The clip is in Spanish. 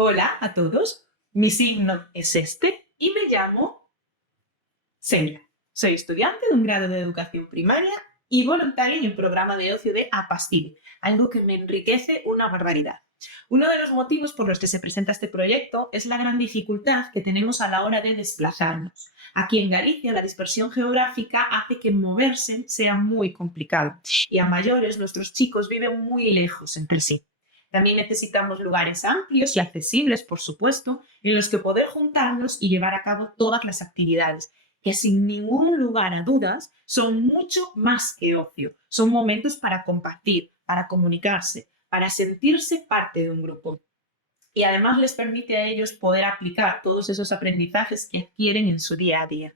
Hola a todos, mi signo es este y me llamo Celia. Soy estudiante de un grado de educación primaria y voluntaria en el programa de ocio de Apastil, algo que me enriquece una barbaridad. Uno de los motivos por los que se presenta este proyecto es la gran dificultad que tenemos a la hora de desplazarnos. Aquí en Galicia la dispersión geográfica hace que moverse sea muy complicado y a mayores nuestros chicos viven muy lejos entre sí. También necesitamos lugares amplios y accesibles, por supuesto, en los que poder juntarnos y llevar a cabo todas las actividades, que sin ningún lugar a dudas son mucho más que ocio. Son momentos para compartir, para comunicarse, para sentirse parte de un grupo. Y además les permite a ellos poder aplicar todos esos aprendizajes que adquieren en su día a día.